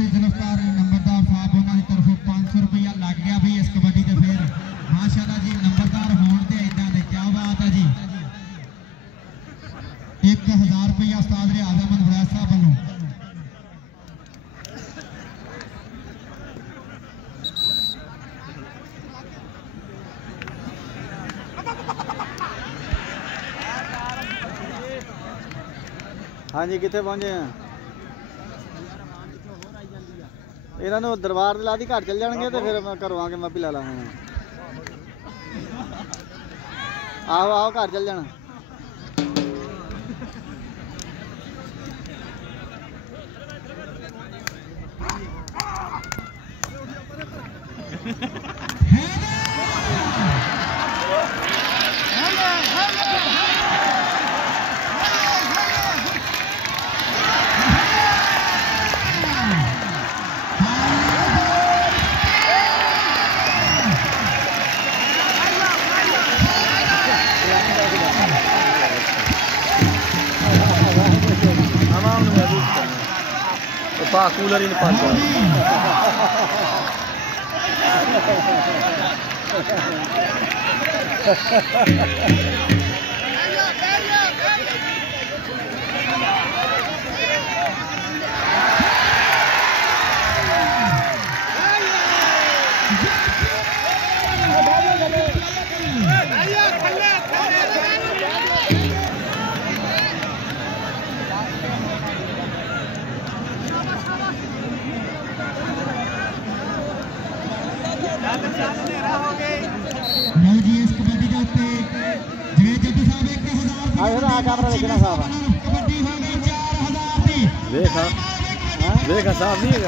तेज रफ्तार नंबरदार साहब उन्होंने तरफों 500 रुपया लग गया भी इस कबड्डी के। फिर माशाल्लाह जी नंबरदार होने से इदा दे क्या बात है जी। 1000 रुपया उस्ताद रियाज अहमद वड़ैच साहब वालों। हाँ जी कितने पहुंचे हैं इन्हों दरबार ला दी घर चल जाएंगे तो फिर मैं घरों आके मैं भी ला लाँगा। आओ आओ घर चल जाना। कूलर ही नहीं पाता देखा साहब नहीं है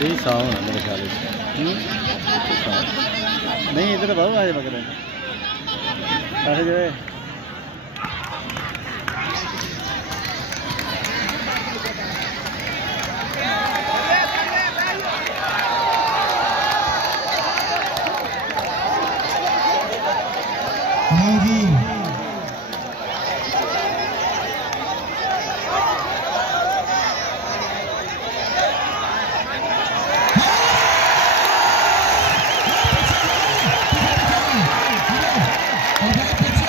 यही सावन है मेरे ख्याल से। नहीं इधर बहुत आज पकड़े ऐसे जो है